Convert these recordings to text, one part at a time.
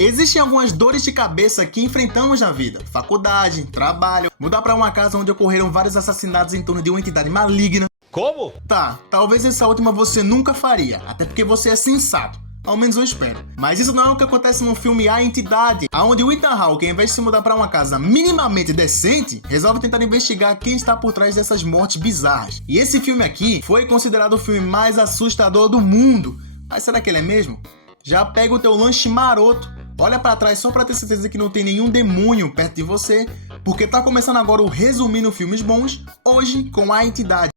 Existem algumas dores de cabeça que enfrentamos na vida. Faculdade, trabalho, mudar pra uma casa onde ocorreram vários assassinatos em torno de uma entidade maligna. Como? Tá, talvez essa última você nunca faria, até porque você é sensato. Ao menos eu espero. Mas isso não é o que acontece no filme A Entidade, onde o Ethan Hawke, ao invés de se mudar pra uma casa minimamente decente, resolve tentar investigar quem está por trás dessas mortes bizarras. E esse filme aqui foi considerado o filme mais assustador do mundo. Mas será que ele é mesmo? Já pega o teu lanche maroto, olha pra trás só pra ter certeza que não tem nenhum demônio perto de você, porque tá começando agora o Resumindo Filmes Bons, hoje com A Entidade.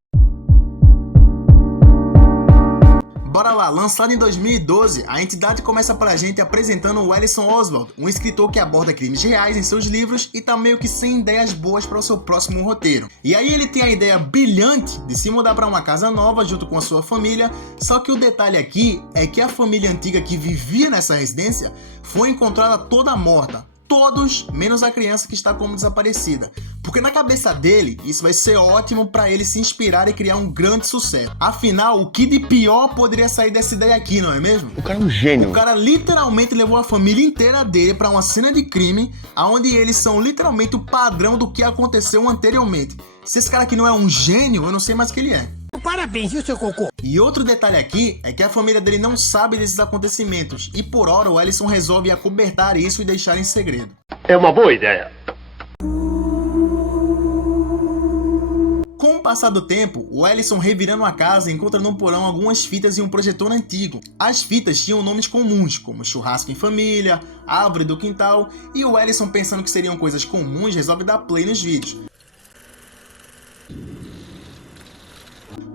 Bora lá, lançado em 2012, A Entidade começa pra gente apresentando o Ellison Oswald, um escritor que aborda crimes reais em seus livros e tá meio que sem ideias boas para o seu próximo roteiro. E aí ele tem a ideia brilhante de se mudar pra uma casa nova junto com a sua família, só que o detalhe aqui é que a família antiga que vivia nessa residência foi encontrada toda morta. Todos, menos a criança que está como desaparecida. Porque na cabeça dele, isso vai ser ótimo para ele se inspirar e criar um grande sucesso. Afinal, o que de pior poderia sair dessa ideia aqui, não é mesmo? O cara é um gênio. O cara literalmente levou a família inteira dele para uma cena de crime, onde eles são literalmente o padrão do que aconteceu anteriormente. Se esse cara aqui não é um gênio, eu não sei mais o que ele é. Parabéns, viu, seu cocô? E outro detalhe aqui é que a família dele não sabe desses acontecimentos, e por hora o Ellison resolve acobertar isso e deixar em segredo. É uma boa ideia. Com o passar do tempo, o Ellison, revirando a casa, encontra no porão algumas fitas e um projetor antigo. As fitas tinham nomes comuns, como churrasco em família, árvore do quintal, e o Ellison, pensando que seriam coisas comuns, resolve dar play nos vídeos,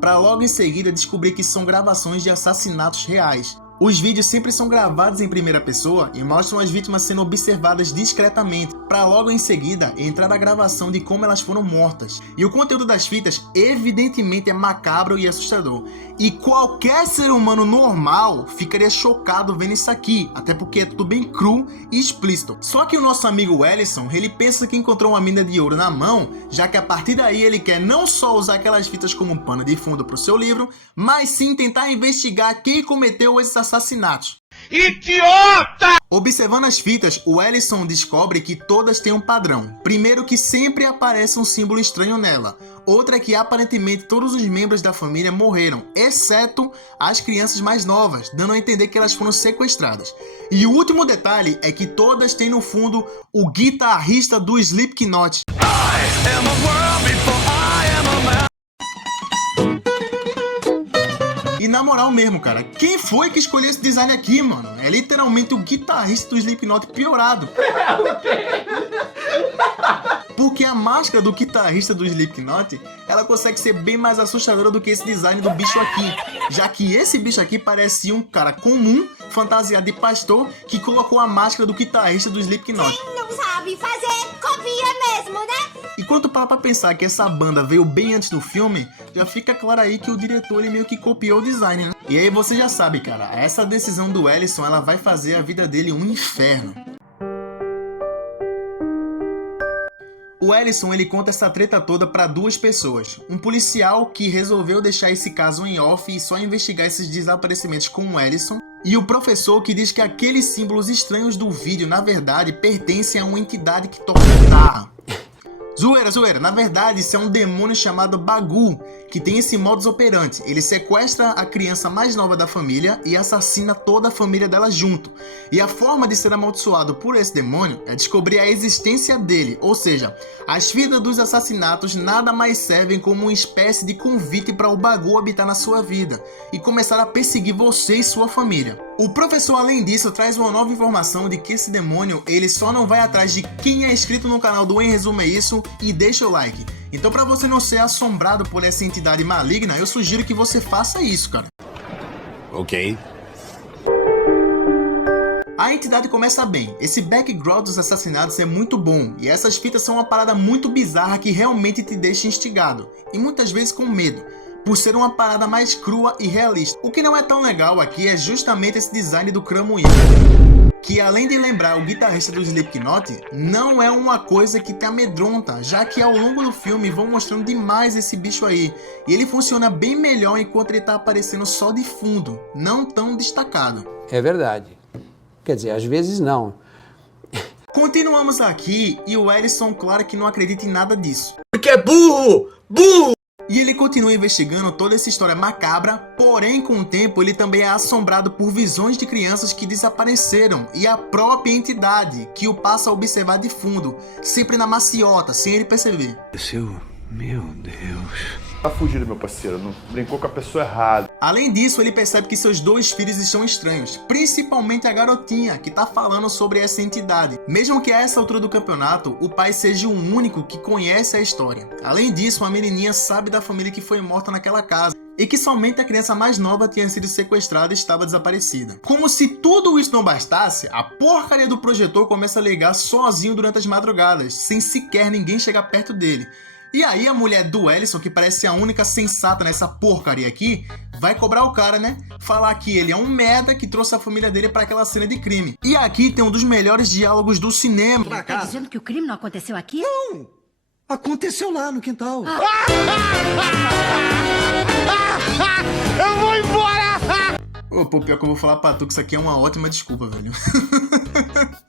para logo em seguida descobrir que são gravações de assassinatos reais. Os vídeos sempre são gravados em primeira pessoa e mostram as vítimas sendo observadas discretamente, para logo em seguida entrar a gravação de como elas foram mortas. E o conteúdo das fitas evidentemente é macabro e assustador. E qualquer ser humano normal ficaria chocado vendo isso aqui, até porque é tudo bem cru e explícito. Só que o nosso amigo Ellison, ele pensa que encontrou uma mina de ouro na mão, já que a partir daí ele quer não só usar aquelas fitas como pano de fundo para o seu livro, mas sim tentar investigar quem cometeu esses assassinatos. Idiota! Observando as fitas, o Ellison descobre que todas têm um padrão. Primeiro, que sempre aparece um símbolo estranho nela. Outra é que aparentemente todos os membros da família morreram, exceto as crianças mais novas, dando a entender que elas foram sequestradas. E o último detalhe é que todas têm no fundo o guitarrista do Slipknot. E na moral mesmo, cara, quem foi que escolheu esse design aqui, mano? É literalmente o guitarrista do Slipknot piorado. Porque a máscara do guitarrista do Slipknot, ela consegue ser bem mais assustadora do que esse design do bicho aqui. Já que esse bicho aqui parece um cara comum, fantasiado de pastor, que colocou a máscara do guitarrista do Slipknot. Quem não sabe fazer, copia mesmo, né? E quando tu para pra pensar que essa banda veio bem antes do filme, já fica claro aí que o diretor ele meio que copiou o design, né? E aí você já sabe, cara, essa decisão do Ellison, ela vai fazer a vida dele um inferno. O Ellison, ele conta essa treta toda para duas pessoas. Um policial que resolveu deixar esse caso em off e só investigar esses desaparecimentos com o Ellison. E o professor que diz que aqueles símbolos estranhos do vídeo, na verdade, pertencem a uma entidade que toca guitarra. Zoeira, na verdade isso é um demônio chamado Bagu, que tem esse modus operandi. Ele sequestra a criança mais nova da família e assassina toda a família dela junto. E a forma de ser amaldiçoado por esse demônio é descobrir a existência dele, ou seja, as fitas dos assassinatos nada mais servem como uma espécie de convite para o Bagu habitar na sua vida e começar a perseguir você e sua família. O professor, além disso, traz uma nova informação de que esse demônio, ele só não vai atrás de quem é inscrito no canal do Em Resumo É Isso e deixa o like. Então, para você não ser assombrado por essa entidade maligna, eu sugiro que você faça isso, cara. Ok. A entidade começa bem, esse background dos assassinatos é muito bom, e essas fitas são uma parada muito bizarra que realmente te deixa instigado, e muitas vezes com medo, por ser uma parada mais crua e realista. O que não é tão legal aqui é justamente esse design do cramoinho, que além de lembrar o guitarrista do Slipknot, não é uma coisa que te amedronta, já que ao longo do filme vão mostrando demais esse bicho aí, e ele funciona bem melhor enquanto ele tá aparecendo só de fundo, não tão destacado. É verdade. Quer dizer, às vezes não. Continuamos aqui e o Ellison, claro que não acredita em nada disso. Porque é burro! Burro! E ele continua investigando toda essa história macabra, porém com o tempo ele também é assombrado por visões de crianças que desapareceram e a própria entidade que o passa a observar de fundo, sempre na maciota, sem ele perceber. Meu Deus. Tá fugido, meu parceiro, não brincou com a pessoa errada. Além disso, ele percebe que seus dois filhos estão estranhos, principalmente a garotinha, que tá falando sobre essa entidade. Mesmo que a essa altura do campeonato, o pai seja o único que conhece a história. Além disso, a menininha sabe da família que foi morta naquela casa, e que somente a criança mais nova tinha sido sequestrada e estava desaparecida. Como se tudo isso não bastasse, a porcaria do projetor começa a ligar sozinho durante as madrugadas, sem sequer ninguém chegar perto dele. E aí a mulher do Ellison, que parece a única sensata nessa porcaria aqui, vai cobrar o cara, né? Falar que ele é um merda que trouxe a família dele pra aquela cena de crime. E aqui tem um dos melhores diálogos do cinema. Tá dizendo que o crime não aconteceu aqui? Não! Aconteceu lá no quintal. Eu vou embora! Ô, pô, pior que eu vou falar pra tu que isso aqui é uma ótima desculpa, velho.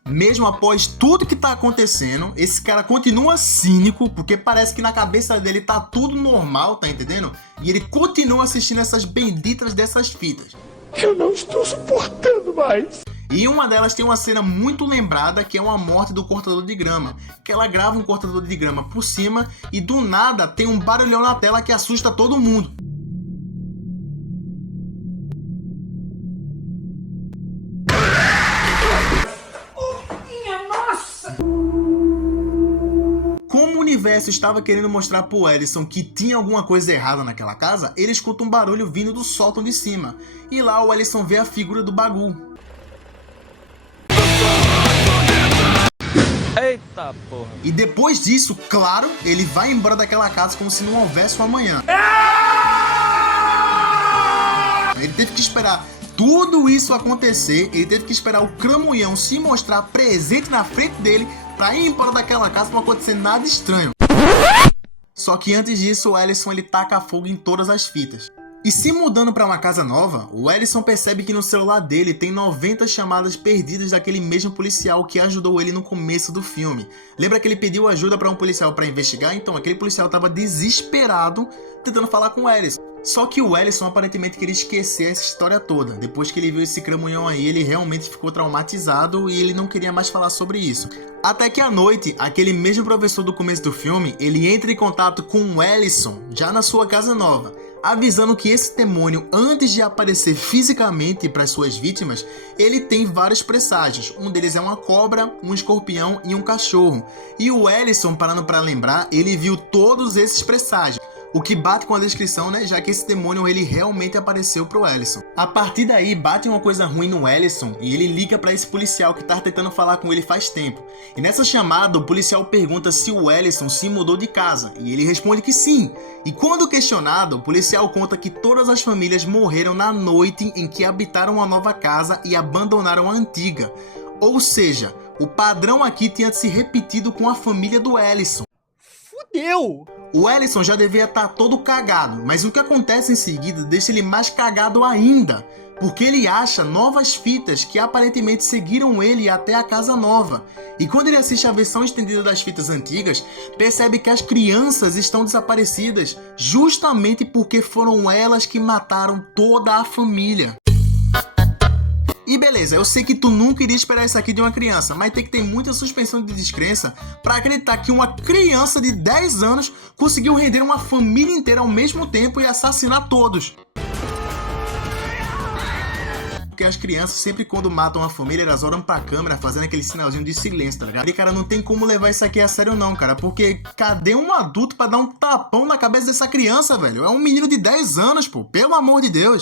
Mesmo após tudo que tá acontecendo, esse cara continua cínico, porque parece que na cabeça dele tá tudo normal, tá entendendo? E ele continua assistindo essas benditas dessas fitas. Eu não estou suportando mais. E uma delas tem uma cena muito lembrada, que é uma morte do cortador de grama, que ela grava um cortador de grama por cima e do nada tem um barulhão na tela que assusta todo mundo. Como o universo estava querendo mostrar pro Ellison que tinha alguma coisa errada naquela casa, ele escuta um barulho vindo do sótão de cima. E lá o Ellison vê a figura do Bagu. Eita porra. E depois disso, claro, ele vai embora daquela casa como se não houvesse um amanhã. Ele teve que esperar tudo isso acontecer, ele teve que esperar o cramunhão se mostrar presente na frente dele pra ir embora daquela casa não acontecer nada estranho. Só que antes disso, o Ellison ele taca fogo em todas as fitas. E se mudando para uma casa nova, o Ellison percebe que no celular dele tem 90 chamadas perdidas daquele mesmo policial que ajudou ele no começo do filme. Lembra que ele pediu ajuda para um policial para investigar? Então aquele policial estava desesperado tentando falar com o Ellison. Só que o Ellison aparentemente queria esquecer essa história toda. Depois que ele viu esse cramunhão aí, ele realmente ficou traumatizado e ele não queria mais falar sobre isso. Até que à noite, aquele mesmo professor do começo do filme, ele entra em contato com o Ellison, já na sua casa nova, avisando que esse demônio, antes de aparecer fisicamente para as suas vítimas, ele tem vários presságios. Um deles é uma cobra, um escorpião e um cachorro. E o Ellison, parando para lembrar, ele viu todos esses presságios. O que bate com a descrição, né? Já que esse demônio ele realmente apareceu pro Ellison. A partir daí, bate uma coisa ruim no Ellison e ele liga pra esse policial que tá tentando falar com ele faz tempo. E nessa chamada, o policial pergunta se o Ellison se mudou de casa e ele responde que sim. E quando questionado, o policial conta que todas as famílias morreram na noite em que habitaram a nova casa e abandonaram a antiga. Ou seja, o padrão aqui tinha se repetido com a família do Ellison. Fudeu! O Ellison já devia estar todo cagado, mas o que acontece em seguida deixa ele mais cagado ainda, porque ele acha novas fitas que aparentemente seguiram ele até a casa nova. E quando ele assiste a versão estendida das fitas antigas, percebe que as crianças estão desaparecidas justamente porque foram elas que mataram toda a família. E beleza, eu sei que tu nunca iria esperar isso aqui de uma criança, mas tem que ter muita suspensão de descrença pra acreditar que uma criança de 10 anos conseguiu render uma família inteira ao mesmo tempo e assassinar todos. Porque as crianças, sempre quando matam a família, elas olham pra câmera fazendo aquele sinalzinho de silêncio, tá ligado? E cara, não tem como levar isso aqui a sério não, cara, porque cadê um adulto pra dar um tapão na cabeça dessa criança, velho? É um menino de 10 anos, pô, pelo amor de Deus.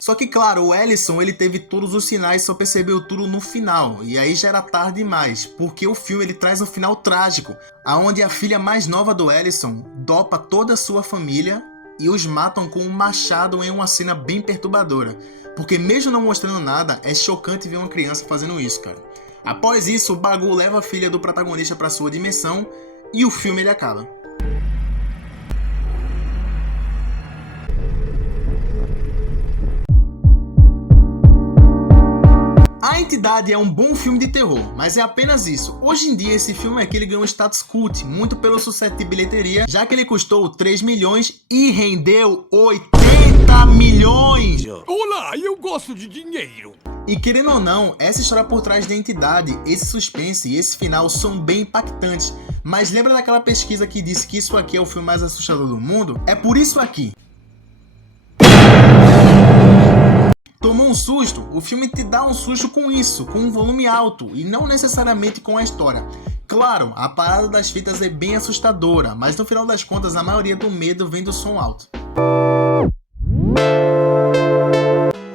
Só que claro, o Ellison ele teve todos os sinais, só percebeu tudo no final, e aí já era tarde demais, porque o filme ele traz um final trágico, aonde a filha mais nova do Ellison dopa toda a sua família e os matam com um machado em uma cena bem perturbadora, porque mesmo não mostrando nada, é chocante ver uma criança fazendo isso, cara. Após isso, o Bagu leva a filha do protagonista para sua dimensão e o filme ele acaba. A Entidade é um bom filme de terror, mas é apenas isso. Hoje em dia esse filme aqui ele ganhou um status cult, muito pelo sucesso de bilheteria, já que ele custou 3 milhões e rendeu 80 milhões! Olá, eu gosto de dinheiro. E querendo ou não, essa história por trás da Entidade, esse suspense e esse final são bem impactantes. Mas lembra daquela pesquisa que disse que isso aqui é o filme mais assustador do mundo? É por isso aqui. Tomou um susto? O filme te dá um susto com isso, com um volume alto, e não necessariamente com a história. Claro, a parada das fitas é bem assustadora, mas no final das contas a maioria do medo vem do som alto.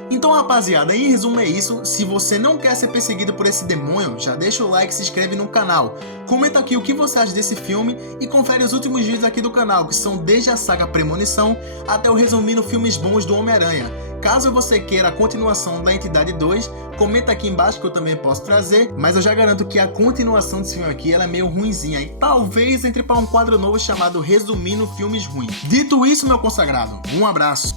Então rapaziada, em resumo é isso. Se você não quer ser perseguido por esse demônio, já deixa o like e se inscreve no canal. Comenta aqui o que você acha desse filme e confere os últimos vídeos aqui do canal, que são desde a saga Premonição até o resumindo filmes bons do Homem-Aranha. Caso você queira a continuação da Entidade 2, comenta aqui embaixo que eu também posso trazer, mas eu já garanto que a continuação desse filme aqui ela é meio ruinzinha e talvez entre para um quadro novo chamado Resumindo Filmes Ruins. Dito isso, meu consagrado, um abraço!